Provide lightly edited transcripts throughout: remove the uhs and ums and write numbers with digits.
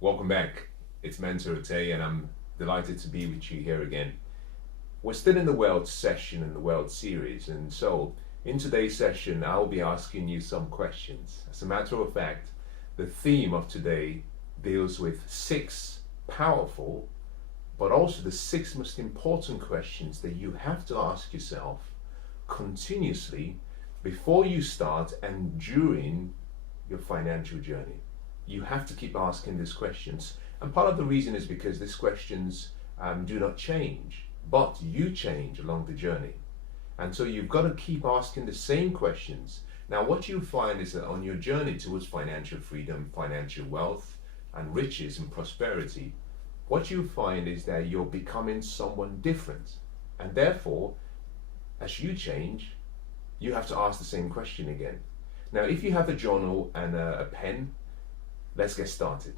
Welcome back. It's Mensah Oteh, and I'm delighted to be with you here again. We're still in the World session in the World series, and so in today's session, I'll be asking you some questions. As a matter of fact, the theme of today deals with six powerful, but also the six most important questions that you have to ask yourself continuously before you start and during your financial journey. You have to keep asking these questions. And part of the reason is because these questions do not change, but you change along the journey. And so you've got to keep asking the same questions. Now, what you find is that on your journey towards financial freedom, financial wealth, and riches and prosperity, what you find is that you're becoming someone different. And therefore, as you change, you have to ask the same question again. Now, if you have a journal and a pen, let's get started.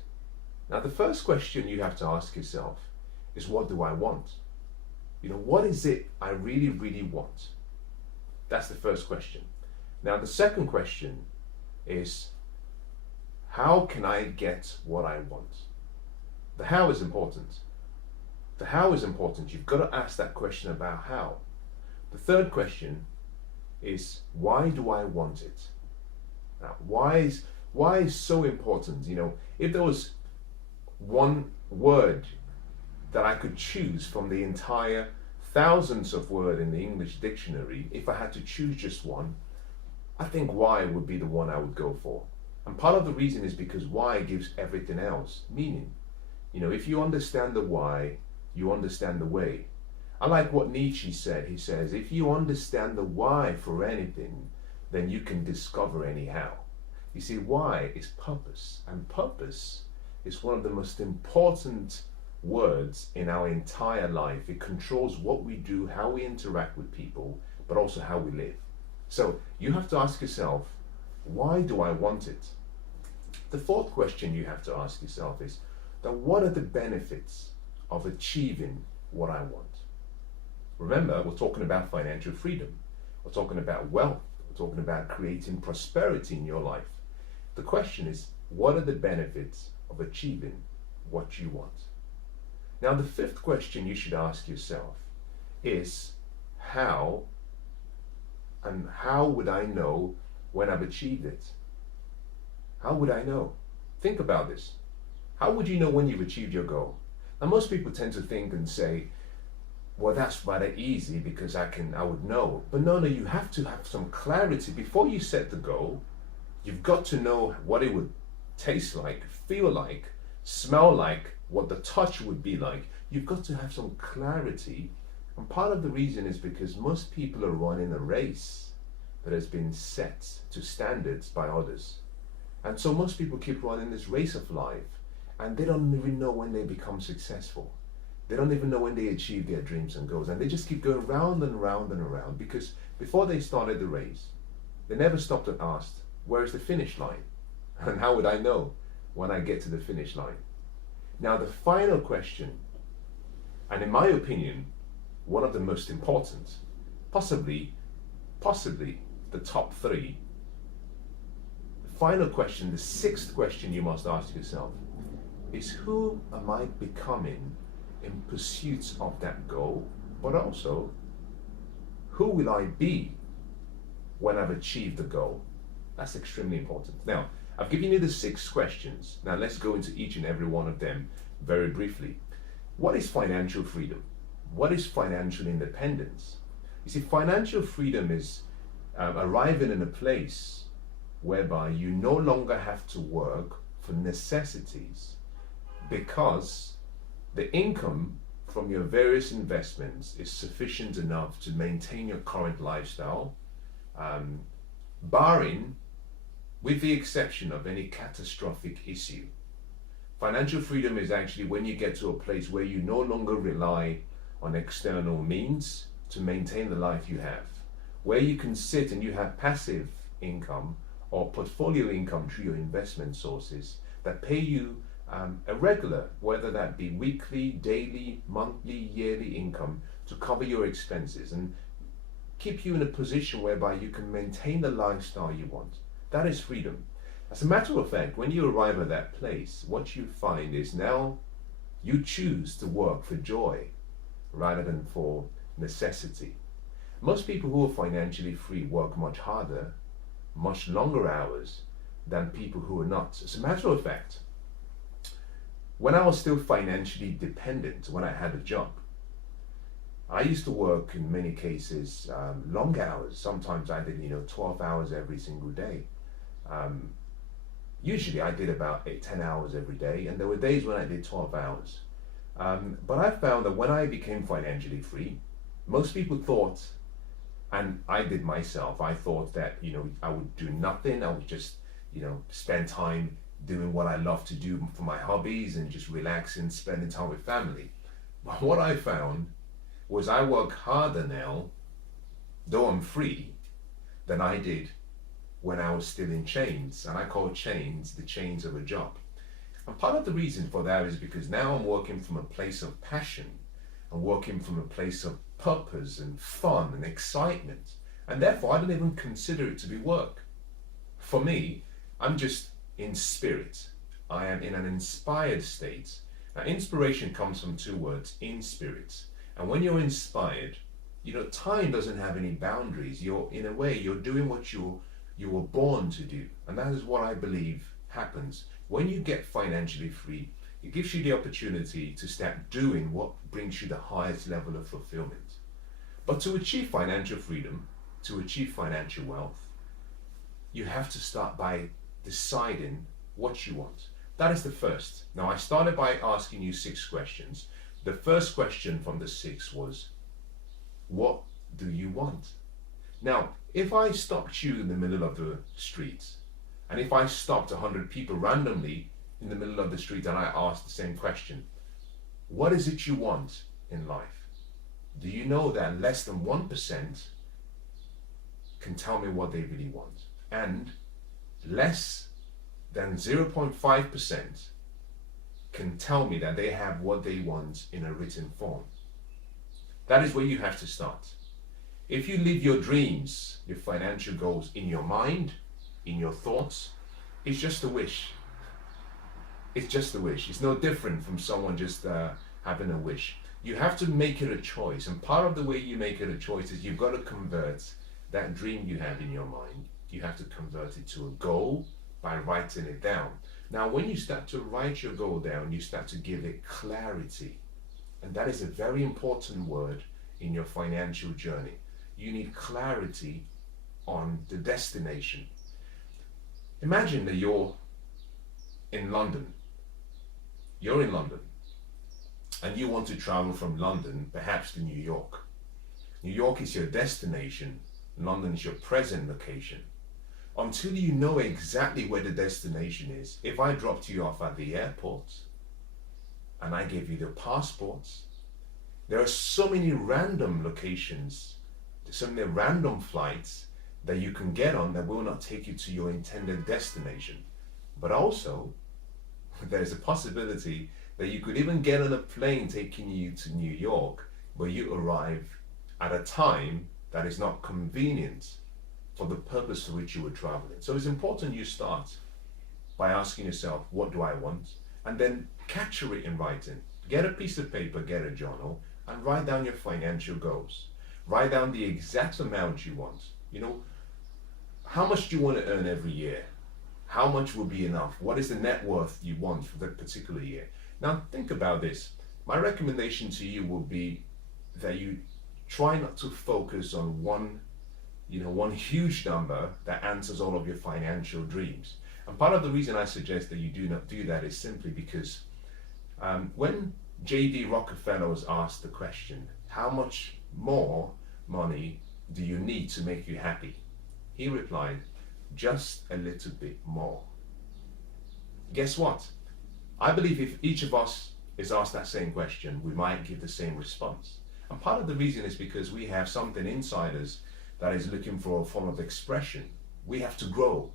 Now, the first question you have to ask yourself is, what do I want? What is it I really, really want? That's the first question. Now, the second question is, how can I get what I want? The how is important. The how is important. You've got to ask that question about how. The third question is, why do I want it? Now, why is so important? If there was one word that I could choose from the entire thousands of words in the English dictionary, if I had to choose just one, I think why would be the one I would go for. And part of the reason is because why gives everything else meaning. If you understand the why, you understand the way. I like what Nietzsche said. He says, if you understand the why for anything, then you can discover any how. You see, why is purpose, and purpose is one of the most important words in our entire life. It controls what we do, how we interact with people, but also how we live. So you have to ask yourself, why do I want it? The fourth question you have to ask yourself is, then what are the benefits of achieving what I want? Remember, we're talking about financial freedom. We're talking about wealth. We're talking about creating prosperity in your life. The question is, what are the benefits of achieving what you want? Now, the fifth question you should ask yourself is, how would I know when I've achieved it? How would I know? Think about this. How would you know when you've achieved your goal? Now, most people tend to think and say, well, that's rather easy because I would know. But no, you have to have some clarity. Before you set the goal, you've got to know what it would taste like, feel like, smell like, what the touch would be like. You've got to have some clarity. And part of the reason is because most people are running a race that has been set to standards by others. And so most people keep running this race of life, and they don't even know when they become successful. They don't even know when they achieve their dreams and goals. And they just keep going round and round and around, because before they started the race, they never stopped and asked, where is the finish line? And how would I know when I get to the finish line? Now, the final question, and in my opinion, one of the most important, possibly the top three, the final question, the sixth question you must ask yourself is, who am I becoming in pursuit of that goal? But also, who will I be when I've achieved the goal? That's extremely important. Now, I've given you the six questions. Now, let's go into each and every one of them very briefly. What is financial freedom? What is financial independence? You see, financial freedom is arriving in a place whereby you no longer have to work for necessities, because the income from your various investments is sufficient enough to maintain your current lifestyle, barring, with the exception of any catastrophic issue. Financial freedom is actually when you get to a place where you no longer rely on external means to maintain the life you have, where you can sit and you have passive income or portfolio income through your investment sources that pay you a regular, whether that be weekly, daily, monthly, yearly income to cover your expenses and keep you in a position whereby you can maintain the lifestyle you want. That is freedom. As a matter of fact, when you arrive at that place, what you find is now you choose to work for joy rather than for necessity. Most people who are financially free work much harder, much longer hours than people who are not. As a matter of fact, when I was still financially dependent, when I had a job, I used to work in many cases long hours. Sometimes I did 12 hours every single day. Usually I did about 10 hours every day, and there were days when I did 12 hours. But I found that when I became financially free, most people thought, and I did myself, I thought that I would do nothing. I would just spend time doing what I love to do for my hobbies and just relaxing, spending time with family. But what I found was I work harder now, though I'm free, than I did when I was still in chains. And I call chains the chains of a job. And part of the reason for that is because now I'm working from a place of passion. I'm working from a place of purpose and fun and excitement. And therefore, I don't even consider it to be work. For me, I'm just in spirit. I am in an inspired state. Now, inspiration comes from two words, in spirit. And when you're inspired, time doesn't have any boundaries. In a way, you're doing what you were born to do. And that is what I believe happens. When you get financially free, it gives you the opportunity to start doing what brings you the highest level of fulfillment. But to achieve financial freedom, to achieve financial wealth, you have to start by deciding what you want. That is the first. Now, I started by asking you 6 questions. The first question from the 6 was, what do you want? Now, if I stopped you in the middle of the street, and if I stopped 100 people randomly in the middle of the street and I asked the same question, what is it you want in life? Do you know that less than 1% can tell me what they really want? And less than 0.5% can tell me that they have what they want in a written form. That is where you have to start. If you live your dreams, your financial goals in your mind, in your thoughts, it's just a wish. It's just a wish. It's no different from someone just having a wish. You have to make it a choice. And part of the way you make it a choice is you've got to convert that dream you have in your mind. You have to convert it to a goal by writing it down. Now, when you start to write your goal down, you start to give it clarity. And that is a very important word in your financial journey. You need clarity on the destination. Imagine that you're in London. You're in London. And you want to travel from London, perhaps to New York. New York is your destination. London is your present location. Until you know exactly where the destination is, if I dropped you off at the airport and I gave you the passports, there are so many random locations, so many random flights that you can get on that will not take you to your intended destination. But also, there's a possibility that you could even get on a plane taking you to New York, where you arrive at a time that is not convenient for the purpose for which you were traveling. So it's important you start by asking yourself, what do I want? And then capture it in writing. Get a piece of paper, get a journal, and write down your financial goals. Write down the exact amount you want. How much do you want to earn every year? How much will be enough? What is the net worth you want for that particular year? Now think about this. My recommendation to you will be that you try not to focus on one huge number that answers all of your financial dreams. And part of the reason I suggest that you do not do that is simply because when J.D. Rockefeller was asked the question, how much more money do you need to make you happy? He replied, just a little bit more. Guess what? I believe if each of us is asked that same question, we might give the same response. And part of the reason is because we have something inside us that is looking for a form of expression. We have to grow.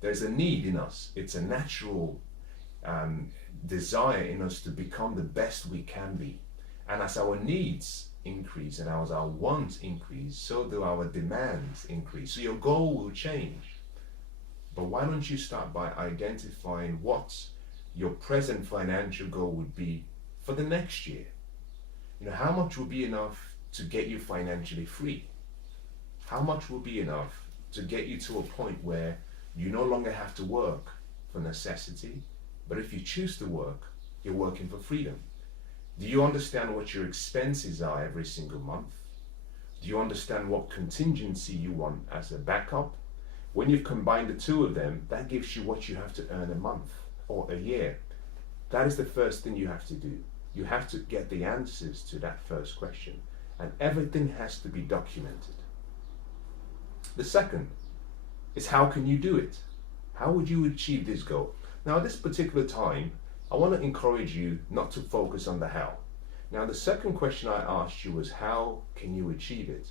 There's a need in us. It's a natural desire in us to become the best we can be. And as our needs increase and as our wants increase, so do our demands increase. So your goal will change. But why don't you start by identifying what your present financial goal would be for the next year? How much will be enough to get you financially free? How much will be enough to get you to a point where you no longer have to work for necessity, but if you choose to work, you're working for freedom? Do you understand what your expenses are every single month? Do you understand what contingency you want as a backup? When you've combined the two of them, that gives you what you have to earn a month or a year. That is the first thing you have to do. You have to get the answers to that first question, and everything has to be documented. The second is, how can you do it? How would you achieve this goal? Now, at this particular time, I want to encourage you not to focus on the how. Now, the second question I asked you was, how can you achieve it?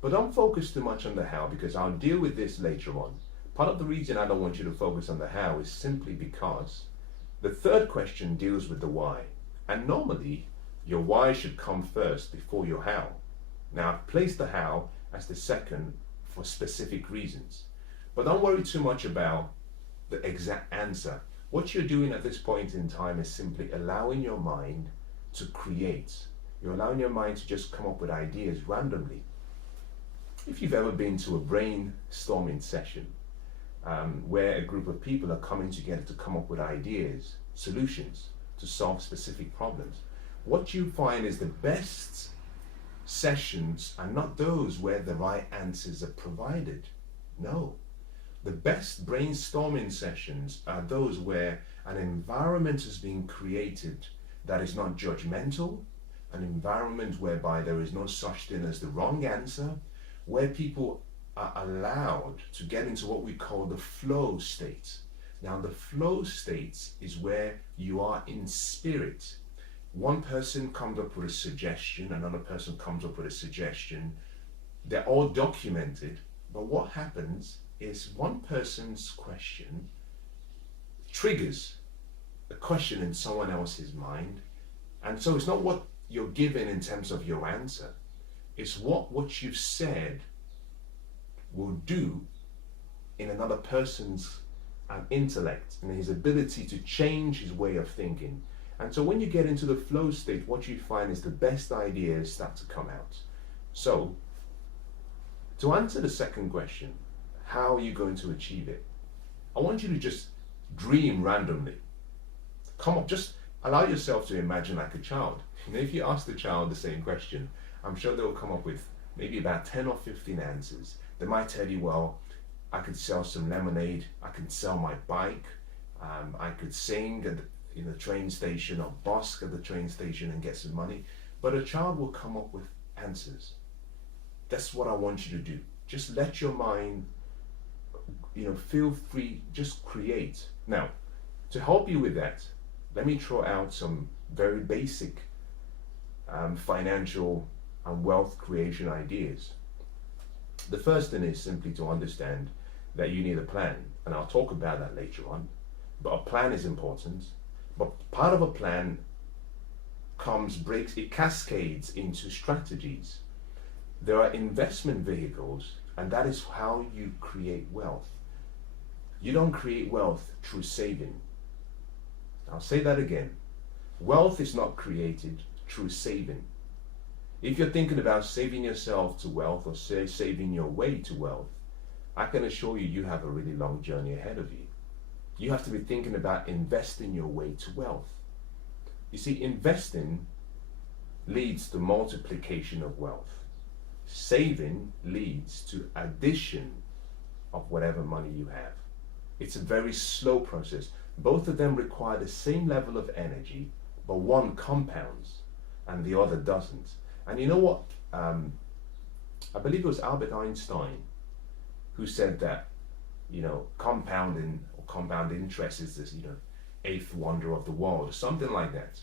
But don't focus too much on the how, because I'll deal with this later on. Part of the reason I don't want you to focus on the how is simply because the third question deals with the why. And normally, your why should come first before your how. Now, I've placed the how as the second for specific reasons. But don't worry too much about the exact answer. What you're doing at this point in time is simply allowing your mind to create. You're allowing your mind to just come up with ideas randomly. If you've ever been to a brainstorming session where a group of people are coming together to come up with ideas, solutions to solve specific problems, what you find is the best sessions are not those where the right answers are provided. No. The best brainstorming sessions are those where an environment is being created that is not judgmental, an environment whereby there is no such thing as the wrong answer, where people are allowed to get into what we call the flow state. Now, the flow state is where you are in spirit. One person comes up with a suggestion, another person comes up with a suggestion. They're all documented, but what happens is one person's question triggers a question in someone else's mind. And so it's not what you're given in terms of your answer, it's what you've said will do in another person's intellect and his ability to change his way of thinking. And so when you get into the flow state, what you find is the best ideas start to come out. So, to answer the second question, how are you going to achieve it? I want you to just dream randomly. Come up, just allow yourself to imagine like a child. If you ask the child the same question, I'm sure they'll come up with maybe about 10 or 15 answers. They might tell you, well, I could sell some lemonade, I could sell my bike, I could sing in the train station or busk at the train station and get some money. But a child will come up with answers. That's what I want you to do. Just let your mind, feel free, just create. Now, to help you with that, let me throw out some very basic financial and wealth creation ideas. The first thing is simply to understand that you need a plan, and I'll talk about that later on. But a plan is important. But part of a plan it cascades into strategies. There are investment vehicles, and that is how you create wealth. You don't create wealth through saving. I'll say that again. Wealth is not created through saving. If you're thinking about saving yourself to wealth or saving your way to wealth, I can assure you, you have a really long journey ahead of you. You have to be thinking about investing your way to wealth. You see, investing leads to multiplication of wealth. Saving leads to addition of whatever money you have. It's a very slow process. Both of them require the same level of energy, but one compounds and the other doesn't. And you know what? I believe it was Albert Einstein who said that, compounding or compound interest is this, eighth wonder of the world, or something like that.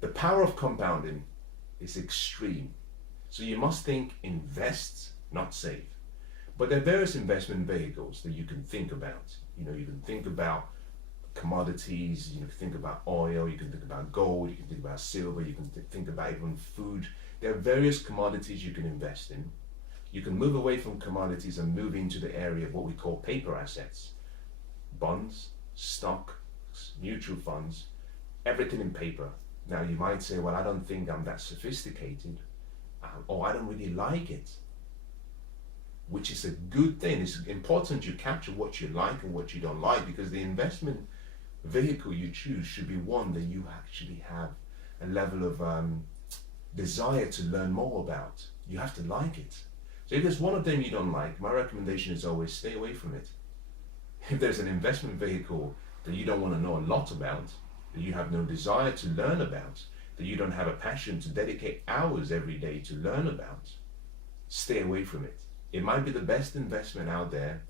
The power of compounding is extreme. So you must think invest, not save. But there are various investment vehicles that you can think about. You can think about commodities, you can think about oil, you can think about gold, you can think about silver, you can think about even food. There are various commodities you can invest in. You can move away from commodities and move into the area of what we call paper assets. Bonds, stocks, mutual funds, everything in paper. Now you might say, well, I don't think I'm that sophisticated, or I don't really like it, which is a good thing. It's important you capture what you like and what you don't like, because the investment vehicle you choose should be one that you actually have a level of desire to learn more about. You have to like it. So if there's one of them you don't like, my recommendation is always stay away from it. If there's an investment vehicle that you don't want to know a lot about, that you have no desire to learn about, that you don't have a passion to dedicate hours every day to learn about, stay away from it. It might be the best investment out there,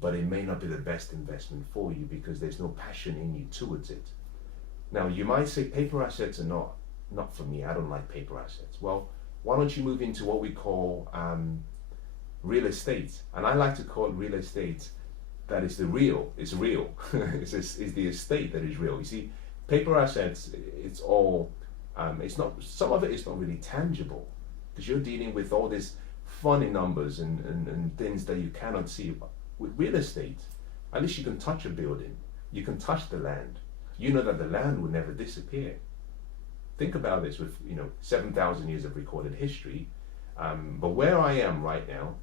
but it may not be the best investment for you because there's no passion in you towards it. Now, you might say paper assets are not for me. I don't like paper assets. Well, why don't you move into what we call real estate? And I like to call it real estate that is the real. It's real. It's the estate that is real. You see, paper assets, it's all, it's not, some of it is not really tangible because you're dealing with all these funny numbers and things that you cannot see. With real estate, at least you can touch a building. You can touch the land. You know that the land will never disappear. Think about this with 7,000 years of recorded history. But where I am right now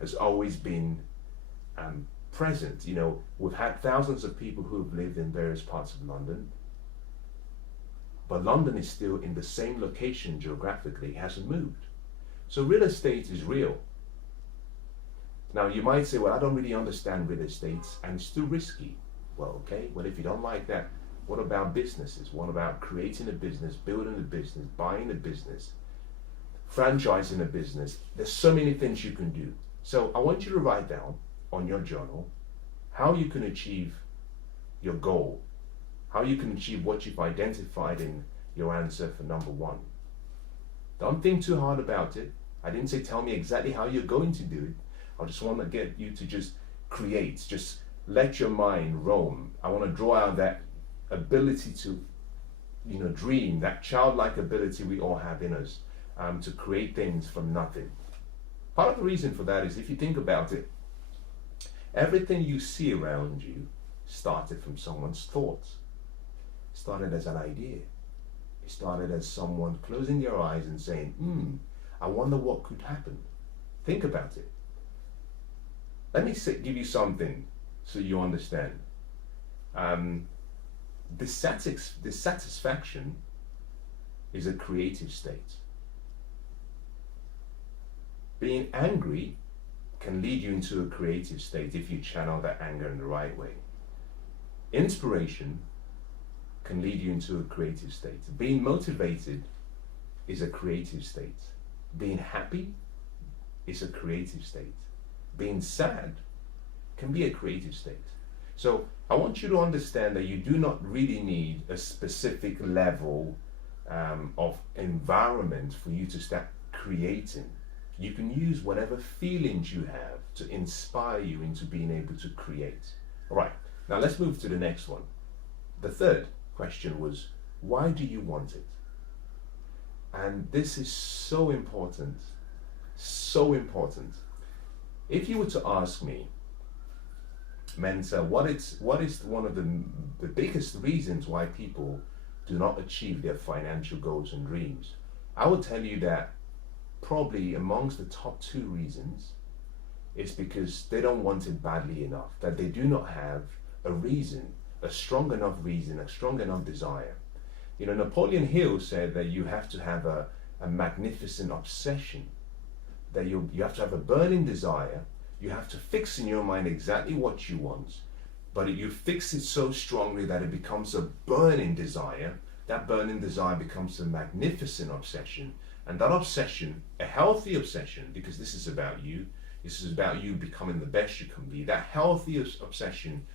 has always been present. We've had thousands of people who have lived in various parts of London, but London is still in the same location geographically, it hasn't moved. So real estate is real. Now you might say, well, I don't really understand real estate and it's too risky. Well, okay, well, if you don't like that, what about businesses? What about creating a business, building a business, buying a business, franchising a business? There's so many things you can do. So I want you to write down on your journal how you can achieve your goal, how you can achieve what you've identified in your answer for number one. Don't think too hard about it. I didn't say tell me exactly how you're going to do it. I just want to get you to just create, just let your mind roam. I want to draw out that ability to, dream, that childlike ability we all have in us, to create things from nothing. Part of the reason for that is if you think about it, everything you see around you started from someone's thoughts. It started as an idea. It started as someone closing their eyes and saying, I wonder what could happen. Think about it. Let me give you something so you understand. Dissatisfaction is a creative state. Being angry can lead you into a creative state if you channel that anger in the right way. Inspiration can lead you into a creative state. Being motivated is a creative state. Being happy is a creative state. Being sad can be a creative state. So I want you to understand that you do not really need a specific level of environment for you to start creating. You can use whatever feelings you have to inspire you into being able to create. All right, now let's move to the next one. The third question was, why do you want it? And this is so important, so important. If you were to ask me, Mensah, what is one of the biggest reasons why people do not achieve their financial goals and dreams? I would tell you that probably amongst the top two reasons is because they don't want it badly enough, that they do not have a reason, a strong enough reason, a strong enough desire. Napoleon Hill said that you have to have a magnificent obsession, that you have to have a burning desire. You have to fix in your mind exactly what you want, but you fix it so strongly that it becomes a burning desire. That burning desire becomes a magnificent obsession, and that obsession, a healthy obsession, because this is about you, this is about you becoming the best you can be. That healthy obsession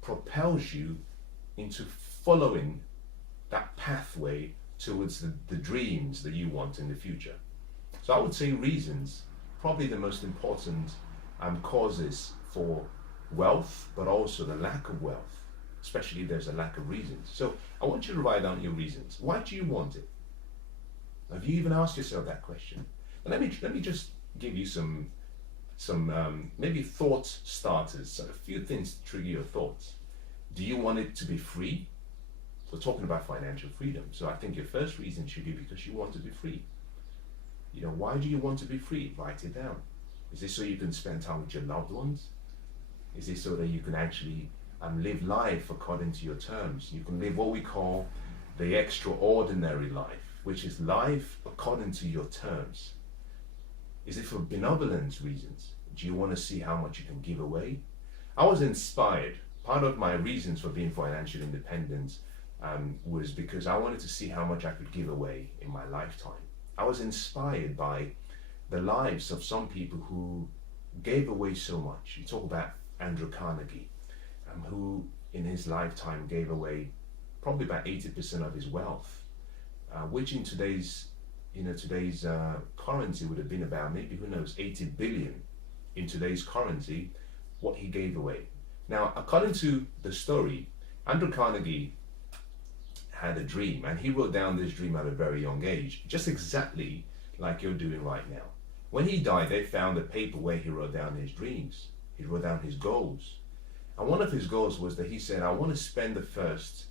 propels you into following that pathway towards the dreams that you want in the future. So I would say reasons, probably the most important causes for wealth, but also the lack of wealth, especially if there's a lack of reasons. So I want you to write down your reasons. Why do you want it? Have you even asked yourself that question? And let me just give you some maybe thought starters, so a few things to trigger your thoughts. Do you want it to be free? We're talking about financial freedom. So I think your first reason should be because you want to be free. You know, why do you want to be free? Write it down. Is this so you can spend time with your loved ones? Is this so that you can actually live life according to your terms? You can live what we call the extraordinary life, which is life according to your terms. Is it for benevolent reasons? Do you want to see how much you can give away? I was inspired. Part of my reasons for being financially independent was because I wanted to see how much I could give away in my lifetime. I was inspired by the lives of some people who gave away so much. You talk about Andrew Carnegie, who in his lifetime gave away probably about 80% of his wealth, which in today's currency would have been about maybe, who knows, 80 billion in today's currency, what he gave away. Now, according to the story, Andrew Carnegie had a dream, and he wrote down this dream at a very young age, just exactly like you're doing right now. When he died, they found a paper where he wrote down his dreams. He wrote down his goals. And one of his goals was that he said, I want to spend the first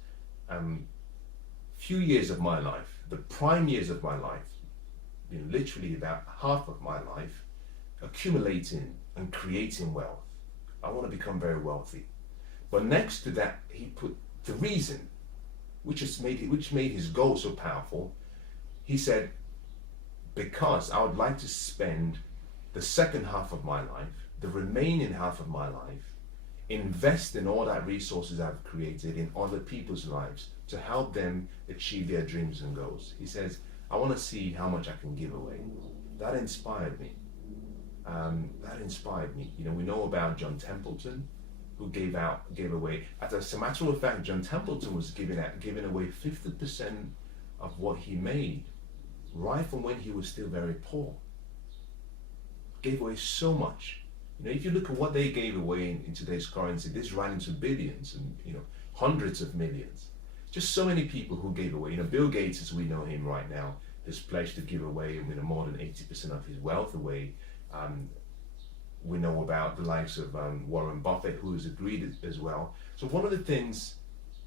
few years of my life, the prime years of my life, literally about half of my life, accumulating and creating wealth. I want to become very wealthy. But next to that, he put the reason, which made his goal so powerful. He said, because I would like to spend the second half of my life, the remaining half of my life, invest in all that resources I've created in other people's lives to help them achieve their dreams and goals. He says, I want to see how much I can give away. That inspired me. We know about John Templeton, who gave away. As a matter of fact, John Templeton was giving away 50% of what he made, right from when he was still very poor. Gave away so much. If you look at what they gave away in today's currency, this ran into billions and hundreds of millions. Just so many people who gave away. Bill Gates, as we know him right now, has pledged to give away more than 80% of his wealth away. We know about the likes of Warren Buffett, who has agreed as well. So one of the things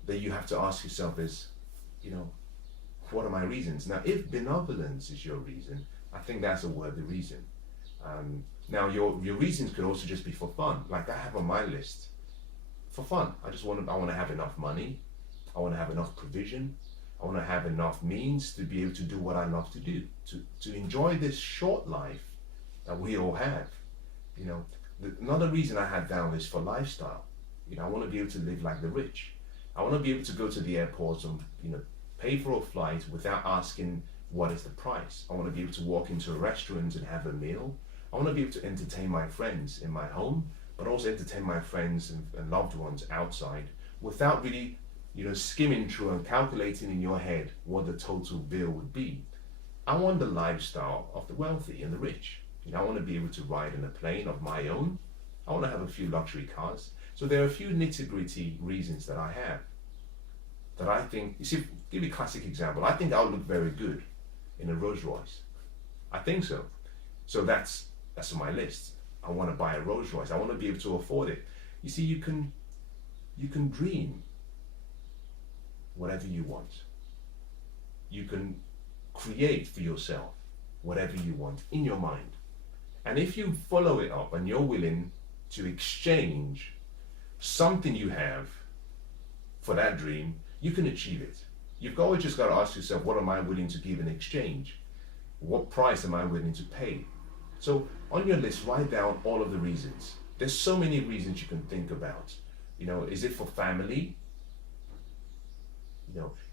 that you have to ask yourself is, what are my reasons? Now, if benevolence is your reason, I think that's a worthy reason. Now, your reasons could also just be for fun. Like I have on my list, for fun. I want to have enough money. I want to have enough provision. I want to have enough means to be able to do what I love to do, to enjoy this short life that we all have. Another reason I had down is for lifestyle. I want to be able to live like the rich. I want to be able to go to the airport and pay for a flight without asking what is the price. I want to be able to walk into a restaurant and have a meal. I want to be able to entertain my friends in my home, but also entertain my friends and loved ones outside without really, skimming through and calculating in your head what the total bill would be. I want the lifestyle of the wealthy and the rich. I want to be able to ride in a plane of my own. I want to have a few luxury cars. So there are a few nitty-gritty reasons that I have that I think, give you a classic example. I think I'll look very good in a Rolls Royce. I think so. So that's on my list. I want to buy a Rolls Royce. I want to be able to afford it. You can dream whatever you want. You can create for yourself whatever you want in your mind. And if you follow it up and you're willing to exchange something you have for that dream, you can achieve it. You've always just got to ask yourself, what am I willing to give in exchange? What price am I willing to pay? So on your list, write down all of the reasons. There's so many reasons you can think about. Is it for family?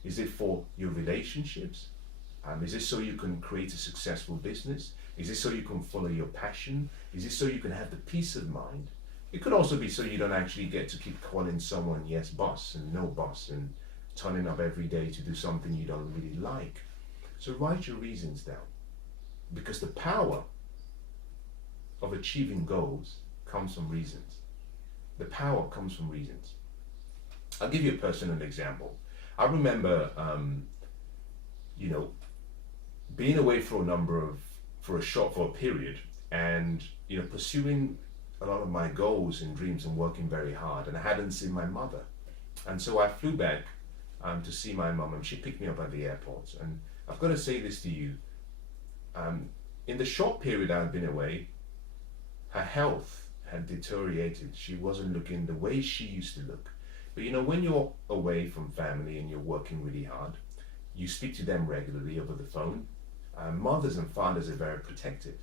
Is it for your relationships? Is it so you can create a successful business? Is it so you can follow your passion? Is it so you can have the peace of mind? It could also be so you don't actually get to keep calling someone yes boss and no boss and turning up every day to do something you don't really like. So write your reasons down, because the power of achieving goals comes from reasons. The power comes from reasons. I'll give you a personal example. I remember, being away for a period and pursuing a lot of my goals and dreams and working very hard, and I hadn't seen my mother. And so I flew back to see my mum, and she picked me up at the airport. And I've got to say this to you, in the short period I'd been away, her health had deteriorated. She wasn't looking the way she used to look. But when you're away from family and you're working really hard, you speak to them regularly over the phone. Mothers and fathers are very protective.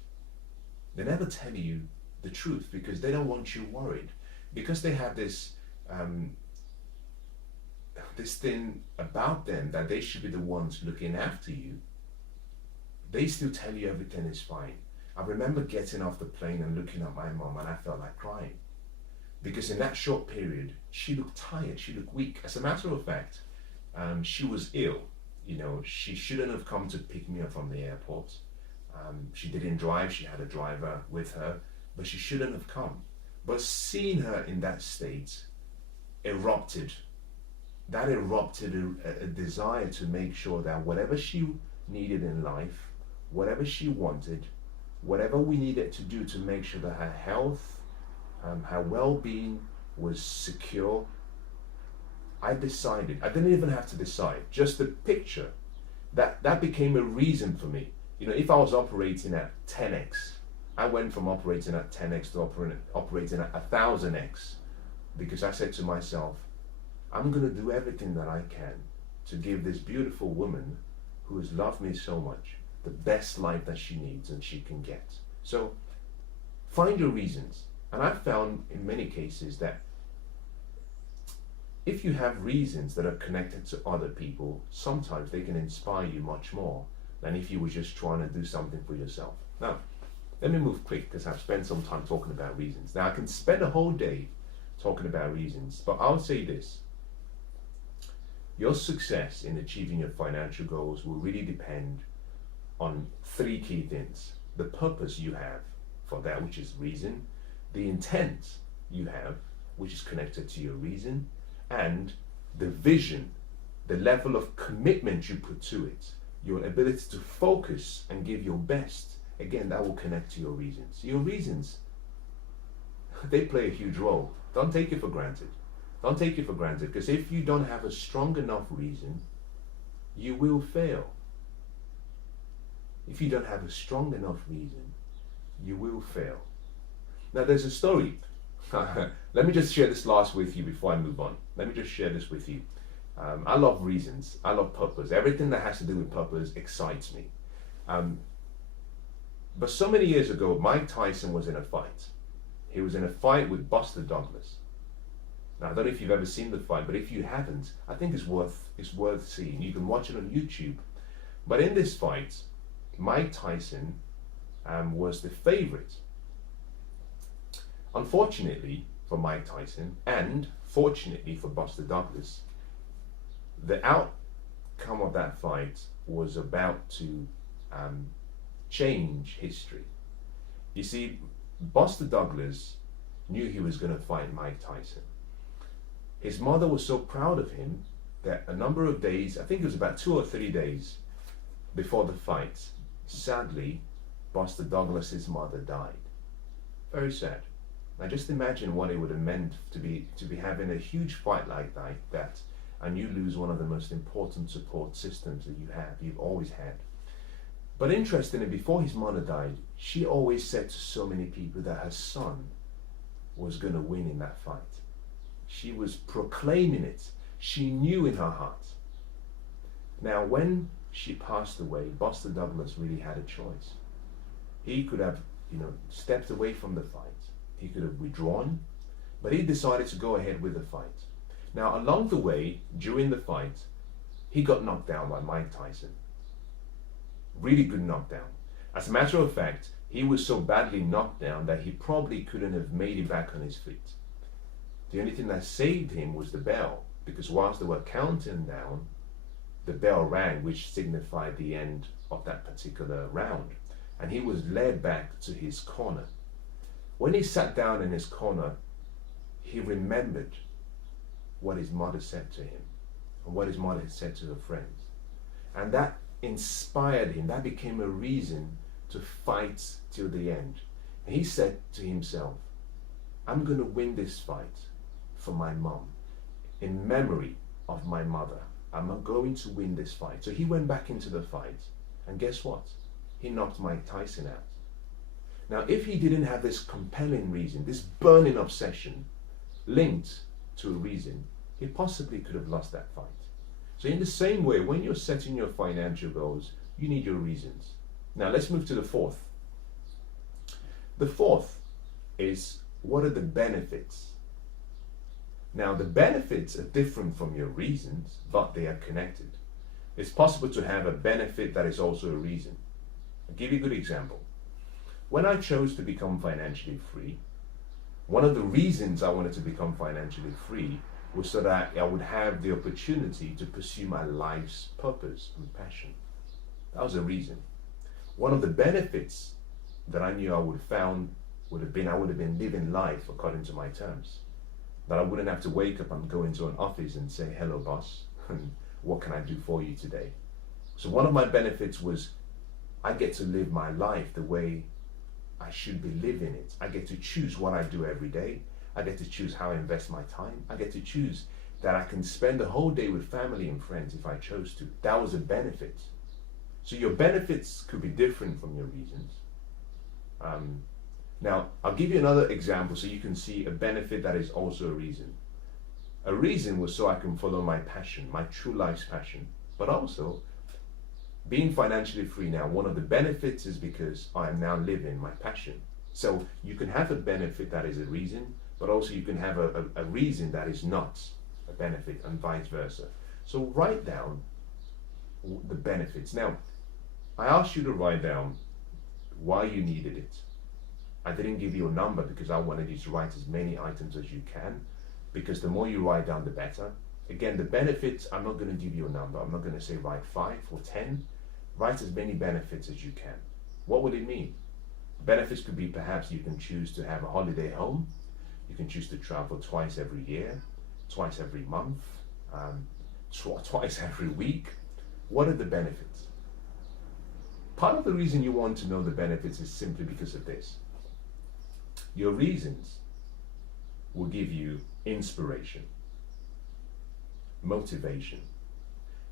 They never tell you the truth because they don't want you worried. Because they have this thing about them that they should be the ones looking after you, they still tell you everything is fine. I remember getting off the plane and looking at my mom, and I felt like crying. Because in that short period, she looked tired, she looked weak. As a matter of fact, she was ill. She shouldn't have come to pick me up from the airport. She didn't drive, she had a driver with her, but she shouldn't have come. But seeing her in that state erupted. That erupted a desire to make sure that whatever she needed in life, whatever she wanted, whatever we needed to do to make sure that her health, her well-being was secure, I decided. I didn't even have to decide. Just the picture, that became a reason for me. If I was operating at 10x, I went from operating at 10x to operating at 1000x, because I said to myself, I'm going to do everything that I can to give this beautiful woman who has loved me so much the best life that she needs and she can get. So find your reasons. And I've found in many cases that if you have reasons that are connected to other people, sometimes they can inspire you much more than if you were just trying to do something for yourself. Now, let me move quick because I've spent some time talking about reasons. Now, I can spend a whole day talking about reasons, but I'll say this. Your success in achieving your financial goals will really depend on three key things. The purpose you have for that, which is reason, the intent you have, which is connected to your reason, and the vision, the level of commitment you put to it, your ability to focus and give your best. Again, that will connect to your reasons. Your reasons, they play a huge role. Don't take it for granted. Don't take it for granted, because if you don't have a strong enough reason, you will fail. If you don't have a strong enough reason, you will fail. Now, there's a story. Let me just share this last with you before I move on. Let me just share this with you. I love reasons. I love purpose. Everything that has to do with purpose excites me. But so many years ago, Mike Tyson was in a fight. He was in a fight with Buster Douglas. Now, I don't know if you've ever seen the fight, but if you haven't, I think it's worth seeing. You can watch it on YouTube. But in this fight, Mike Tyson was the favorite. Unfortunately for Mike Tyson, and fortunately for Buster Douglas, the outcome of that fight was about to change history. You see, Buster Douglas knew he was going to fight Mike Tyson. His mother was so proud of him that a number of days, I think it was about 2 or 3 days before the fight, sadly, Buster Douglas's mother died. Very sad. Now just imagine what it would have meant to be having a huge fight like that, and you lose one of the most important support systems that you've always had. But interestingly, before his mother died, she always said to so many people that her son was going to win in that fight. She was proclaiming it. She knew in her heart. Now, when she passed away, Buster Douglas really had a choice. He could have, stepped away from the fight. He could have withdrawn, but he decided to go ahead with the fight. Now, along the way, during the fight, he got knocked down by Mike Tyson. Really good knockdown. As a matter of fact, he was so badly knocked down that he probably couldn't have made it back on his feet. The only thing that saved him was the bell, because whilst they were counting down, the bell rang, which signified the end of that particular round, and he was led back to his corner. When he sat down in his corner, he remembered what his mother said to him and what his mother had said to her friends, and that inspired him. That became a reason to fight till the end. He said to himself, I'm going to win this fight for my mom in memory of my mother. I'm going to win this fight. So he went back into the fight, and guess what? He knocked Mike Tyson out. Now, if he didn't have this compelling reason, this burning obsession linked to a reason, he possibly could have lost that fight. So in the same way, when you're setting your financial goals, you need your reasons. Now, let's move to the fourth. The fourth is, what are the benefits? Now, the benefits are different from your reasons, but they are connected. It's possible to have a benefit that is also a reason. I'll give you a good example. When I chose to become financially free, one of the reasons I wanted to become financially free was so that I would have the opportunity to pursue my life's purpose and passion. That was a reason. One of the benefits that I knew I would have found would have been I would have been living life according to my terms. That I wouldn't have to wake up and go into an office and say, hello boss, and what can I do for you today? So one of my benefits was I get to live my life the way I should be living it. I get to choose what I do every day. I get to choose how I invest my time. I get to choose that I can spend the whole day with family and friends if I chose to. That was a benefit. So your benefits could be different from your reasons. Now, I'll give you another example so you can see a benefit that is also a reason. A reason was so I can follow my passion, my true life's passion. But also, being financially free now, one of the benefits is because I am now living my passion. So you can have a benefit that is a reason, but also you can have a reason that is not a benefit, and vice versa. So write down the benefits. Now, I asked you to write down why you needed it. I didn't give you a number because I wanted you to write as many items as you can, because the more you write down, the better. Again, the benefits, I'm not going to give you a number. I'm not going to say write 5 or 10. Write as many benefits as you can. What would it mean? Benefits could be perhaps you can choose to have a holiday home. You can choose to travel twice every year, twice every month, twice every week. What are the benefits? Part of the reason you want to know the benefits is simply because of this. Your reasons will give you inspiration, motivation,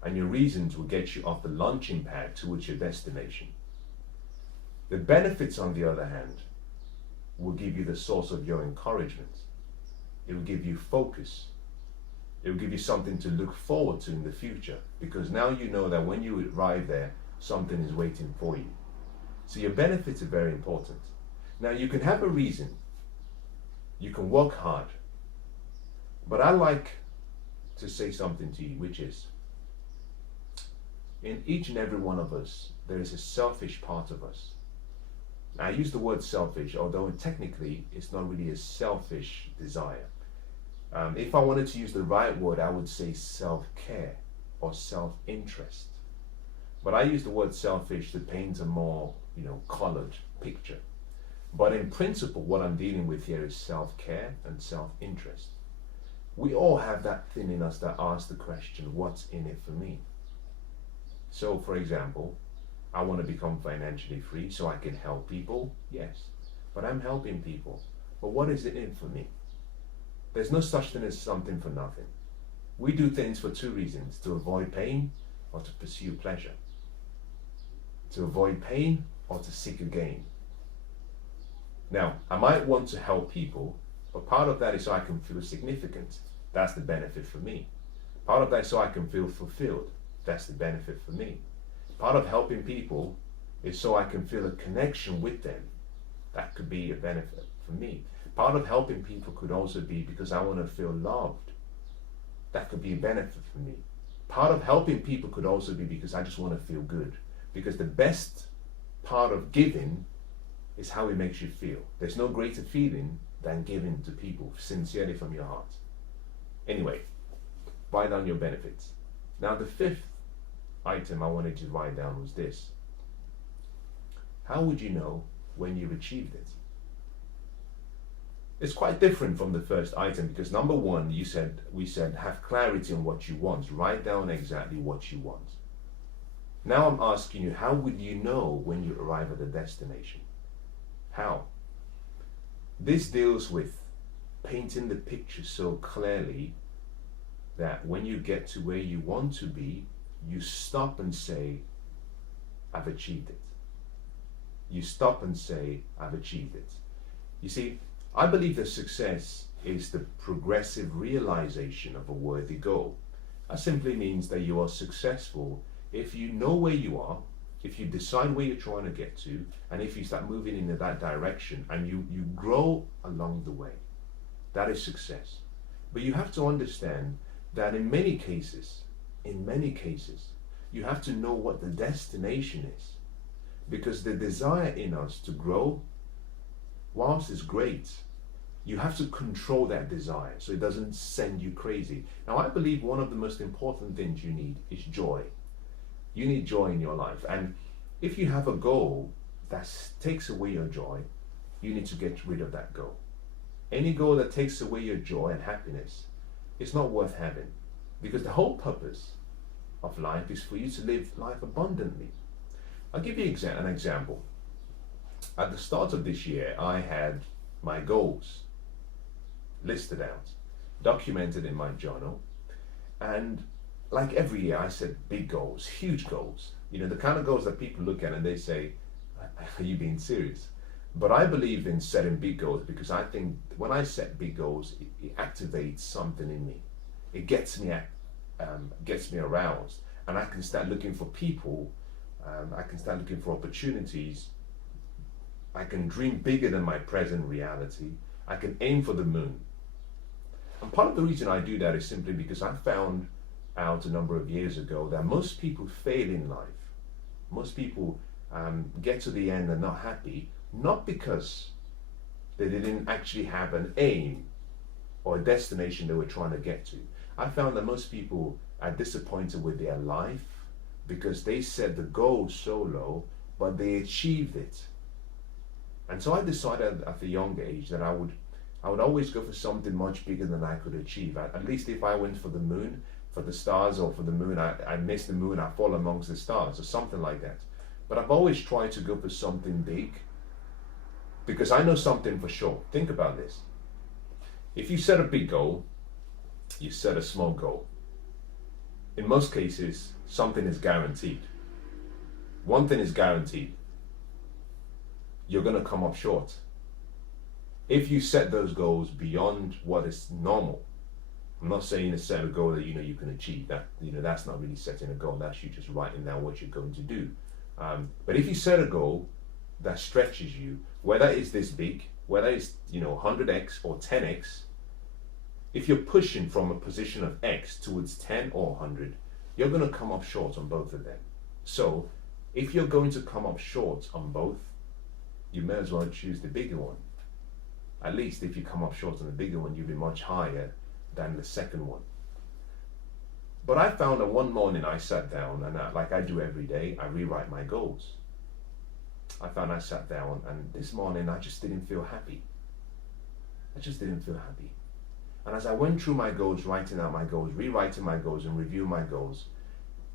and your reasons will get you off the launching pad towards your destination. The benefits, on the other hand, will give you the source of your encouragement. It will give you focus. It will give you something to look forward to in the future, because now you know that when you arrive there, something is waiting for you. So your benefits are very important. Now, you can have a reason. You can work hard. But I like to say something to you, which is, in each and every one of us, there is a selfish part of us. I use the word selfish, although technically it's not really a selfish desire. If I wanted to use the right word, I would say self-care or self-interest. But I use the word selfish to paint a more, colored picture. But in principle, what I'm dealing with here is self-care and self-interest. We all have that thing in us that asks the question, what's in it for me? So, for example, I want to become financially free so I can help people. Yes, but I'm helping people. But what is it in for me? There's no such thing as something for nothing. We do things for 2 reasons: to avoid pain or to pursue pleasure. To avoid pain or to seek a gain. Now, I might want to help people, but part of that is so I can feel significant. That's the benefit for me. Part of that is so I can feel fulfilled. That's the benefit for me. Part of helping people is so I can feel a connection with them. That could be a benefit for me. Part of helping people could also be because I want to feel loved. That could be a benefit for me. Part of helping people could also be because I just want to feel good. Because the best part of giving is how it makes you feel. There's no greater feeling than giving to people sincerely from your heart. Anyway, write down your benefits. Now, the 5th item I wanted to write down was this. How would you know when you've achieved it? It's quite different from the first item because number 1, we said have clarity on what you want. Write down exactly what you want. Now I'm asking you, how would you know when you arrive at the destination? How? This deals with painting the picture so clearly that when you get to where you want to be, you stop and say, I've achieved it. You stop and say, I've achieved it. You see, I believe that success is the progressive realization of a worthy goal. That simply means that you are successful if you know where you are, if you decide where you're trying to get to, and if you start moving in that direction and you grow along the way. That is success. But you have to understand that in many cases, you have to know what the destination is. Because the desire in us to grow, whilst it's great, you have to control that desire so it doesn't send you crazy. Now, I believe one of the most important things you need is joy. You need joy in your life. And if you have a goal that takes away your joy, you need to get rid of that goal. Any goal that takes away your joy and happiness is not worth having. Because the whole purpose of life is for you to live life abundantly. I'll give you an example. At the start of this year, I had my goals listed out, documented in my journal, and like every year I set big goals, huge goals. You know, the kind of goals that people look at and they say, are you being serious? But I believe in setting big goals because I think when I set big goals, it activates something in me. It gets me aroused, and I can start looking for people. I can start looking for opportunities. I can dream bigger than my present reality. I can aim for the moon. And part of the reason I do that is simply because I found out a number of years ago that most people fail in life. Most people get to the end and not happy, not because they didn't actually have an aim or a destination they were trying to get to. I found that most people are disappointed with their life because they set the goal so low, but they achieved it. And so I decided at a young age that I would always go for something much bigger than I could achieve. At least if I went for the moon, for the stars, or for the moon, I miss the moon, I fall amongst the stars, or something like that. But I've always tried to go for something big because I know something for sure. Think about this. If you set a big goal, you set a small goal. In most cases, something is guaranteed. One thing is guaranteed. You're going to come up short. If you set those goals beyond what is normal, I'm not saying to set a goal that you can achieve. That that's not really setting a goal. That's you just writing down what you're going to do. But if you set a goal that stretches you, whether it's this big, whether it's 100x or 10x, if you're pushing from a position of X towards 10 or 100, you're going to come up short on both of them. So if you're going to come up short on both, you may as well choose the bigger one. At least if you come up short on the bigger one, you'll be much higher than the second one. But I found that one morning I sat down and like I do every day, I rewrite my goals. I found I sat down and this morning I just didn't feel happy. I just didn't feel happy. And as I went through my goals, writing out my goals, rewriting my goals and reviewing my goals,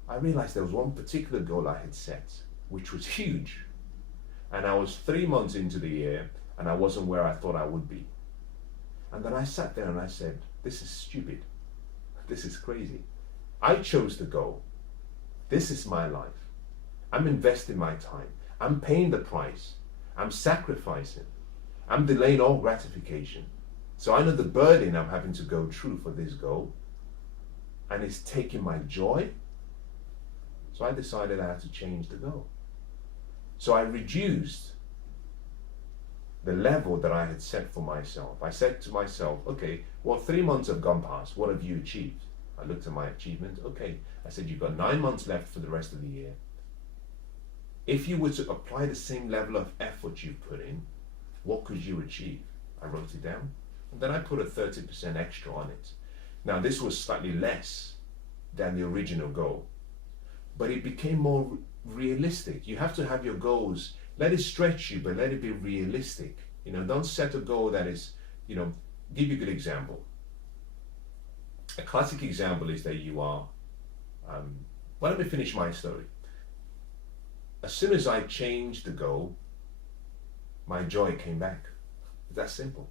I realized there was one particular goal I had set, which was huge. And I was 3 months into the year and I wasn't where I thought I would be. And then I sat there and I said, this is stupid. This is crazy. I chose the goal. This is my life. I'm investing my time. I'm paying the price. I'm sacrificing. I'm delaying all gratification. So I know the burden I'm having to go through for this goal, and it's taking my joy. So I decided I had to change the goal. So I reduced the level that I had set for myself. I said to myself, okay, well, 3 months have gone past. What have you achieved? I looked at my achievement. Okay, I said, you've got 9 months left for the rest of the year. If you were to apply the same level of effort you've put in, what could you achieve? I wrote it down. And then I put a 30% extra on it. Now, this was slightly less than the original goal, but it became more realistic. You have to have your goals, let it stretch you, but let it be realistic. Don't set a goal that is, give you a good example. A classic example is that you are, well, let me finish my story. As soon as I changed the goal, my joy came back. It's that simple.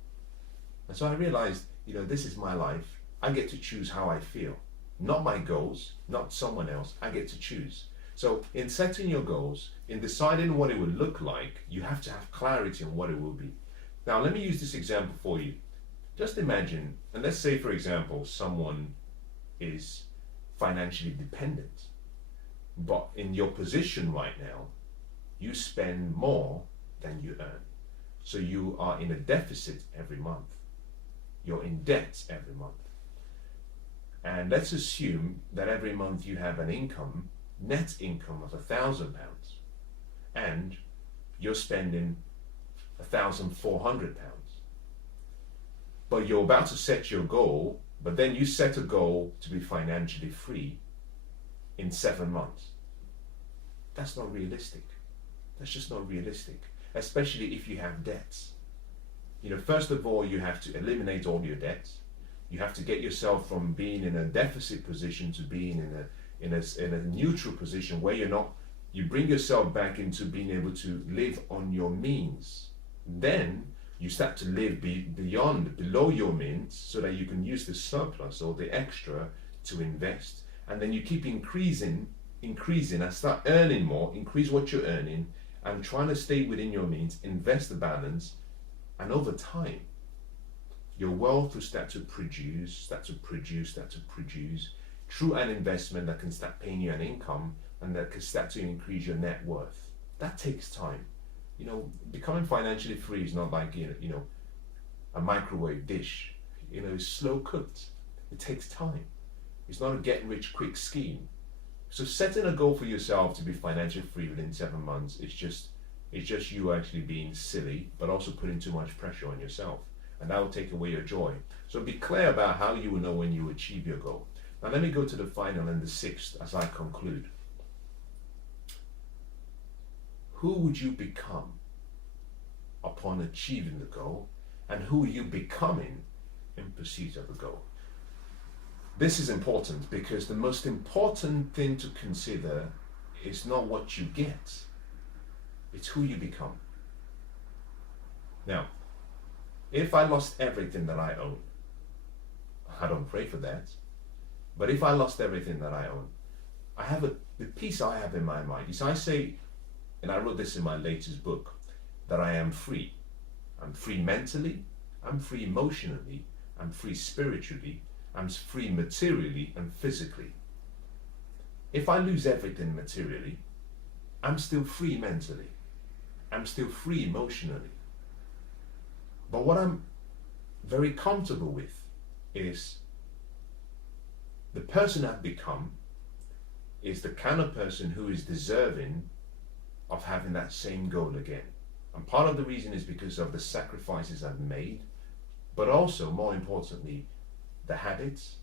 And so I realized, this is my life. I get to choose how I feel. Not my goals, not someone else. I get to choose. So in setting your goals, in deciding what it would look like, you have to have clarity on what it will be. Now, let me use this example for you. Just imagine, and let's say, for example, someone is financially dependent, but in your position right now, you spend more than you earn. So you are in a deficit every month. You're in debt every month. And let's assume that every month you have an income, net income of £1,000, and you're spending £1,400. But you're about to set your goal, but then you set a goal to be financially free in 7 months. That's not realistic. That's just not realistic, especially if you have debts. First of all, you have to eliminate all your debts. You have to get yourself from being in a deficit position to being in a neutral position where you bring yourself back into being able to live on your means. Then you start to live below your means so that you can use the surplus or the extra to invest. And then you keep increasing and start earning more, increase what you're earning, and trying to stay within your means, invest the balance, and over time, your wealth will start to produce through an investment that can start paying you an income and that can start to increase your net worth. That takes time. Becoming financially free is not like, a microwave dish. It's slow cooked. It takes time. It's not a get rich quick scheme. So setting a goal for yourself to be financially free within 7 months is just you actually being silly, but also putting too much pressure on yourself. And that will take away your joy. So be clear about how you will know when you achieve your goal. Now let me go to the final and the sixth as I conclude. Who would you become upon achieving the goal, and who are you becoming in pursuit of the goal? This is important because the most important thing to consider is not what you get, it's who you become. Now, if I lost everything that I own, I don't pray for that, but if I lost everything that I own, the peace I have in my mind is I say, and I wrote this in my latest book, that I am free. I'm free mentally, I'm free emotionally, I'm free spiritually, I'm free materially and physically. If I lose everything materially, I'm still free mentally, I'm still free emotionally. But what I'm very comfortable with is the person I've become is the kind of person who is deserving of having that same goal again. And part of the reason is because of the sacrifices I've made, but also, more importantly, the habits,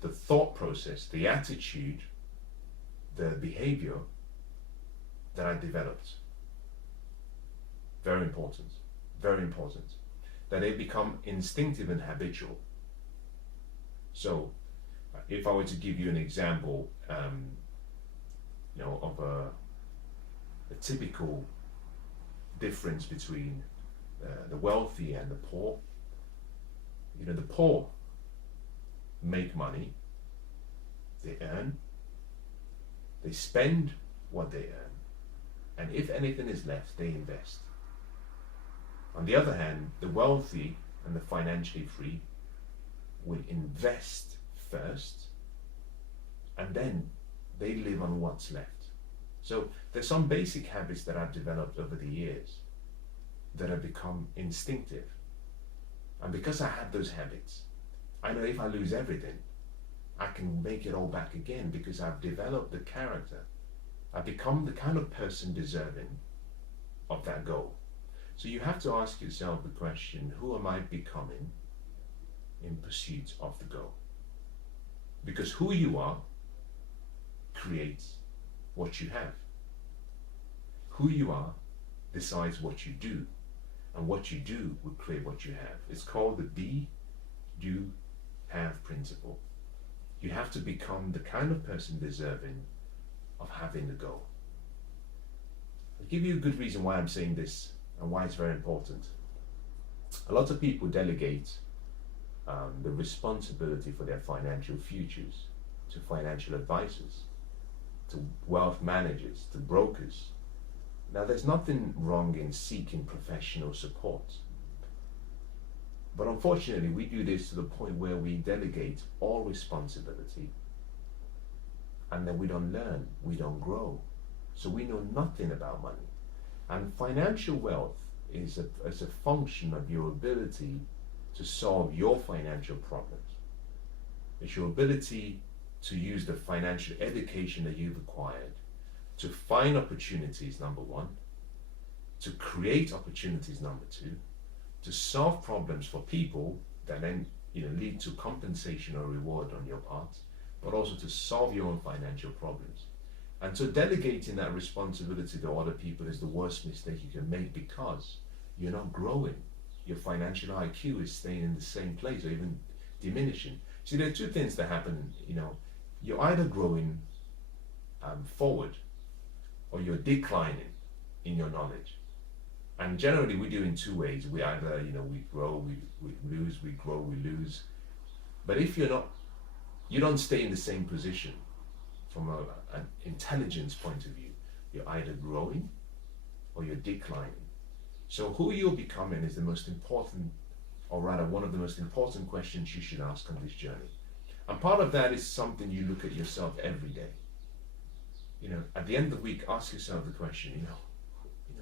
the thought process, the attitude, the behavior that I developed. Very important. Very important, that they become instinctive and habitual. So, if I were to give you an example, of a typical difference between the wealthy and the poor. The poor make money, they earn, they spend what they earn, and if anything is left, they invest. On the other hand, the wealthy and the financially free will invest first, and then they live on what's left. So there's some basic habits that I've developed over the years that have become instinctive. And because I have those habits, I know if I lose everything, I can make it all back again because I've developed the character. I've become the kind of person deserving of that goal. So you have to ask yourself the question, who am I becoming in pursuit of the goal? Because who you are creates what you have. Who you are decides what you do, and what you do will create what you have. It's called the be, do, have principle. You have to become the kind of person deserving of having the goal. I'll give you a good reason why I'm saying this and why it's very important. A lot of people delegate the responsibility for their financial futures to financial advisors, to wealth managers, to brokers. Now, there's nothing wrong in seeking professional support. But unfortunately, we do this to the point where we delegate all responsibility and then we don't learn, we don't grow. So we know nothing about money. And financial wealth is a function of your ability to solve your financial problems. It's your ability to use the financial education that you've acquired to find opportunities, number one, to create opportunities, number two, to solve problems for people that then lead to compensation or reward on your part, but also to solve your own financial problems. And so delegating that responsibility to other people is the worst mistake you can make, because you're not growing. Your financial IQ is staying in the same place or even diminishing. See, there are two things that happen. You're either growing forward or you're declining in your knowledge. And generally we do in two ways. We either, we grow, we lose, we grow, we lose. But if you don't stay in the same position from an intelligence point of view. You're either growing or you're declining. So who you're becoming is the most important, or rather one of the most important questions you should ask on this journey. And part of that is something you look at yourself every day. At the end of the week, ask yourself the question,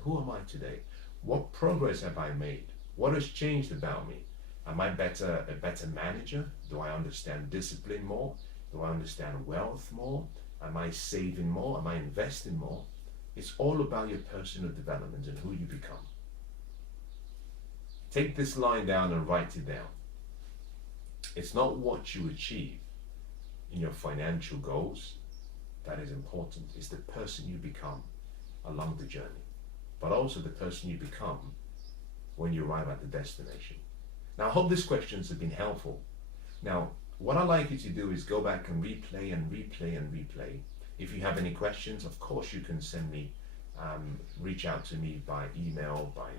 who am I today? What progress have I made? What has changed about me? Am I a better manager? Do I understand discipline more? Do I understand wealth more? Am I saving more? Am I investing more? It's all about your personal development and who you become. Take this line down and write it down. It's not what you achieve in your financial goals that is important. It's the person you become along the journey, but also the person you become when you arrive at the destination. Now, I hope these questions have been helpful. Now, what I'd like you to do is go back and replay and replay and replay. If you have any questions, of course you can send me, reach out to me by email, by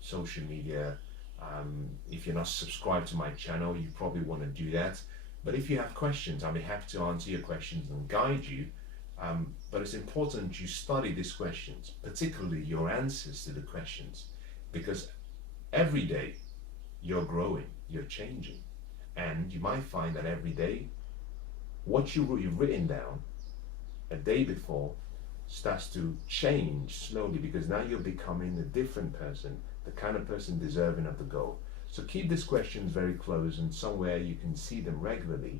social media. If you're not subscribed to my channel, you probably want to do that. But if you have questions, I'll be happy to answer your questions and guide you. But it's important you study these questions, particularly your answers to the questions, because every day you're growing, you're changing. And you might find that every day, what you've written down a day before starts to change slowly, because now you're becoming a different person, the kind of person deserving of the goal. So keep these questions very close and somewhere you can see them regularly,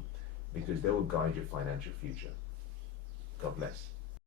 because they will guide your financial future. God bless.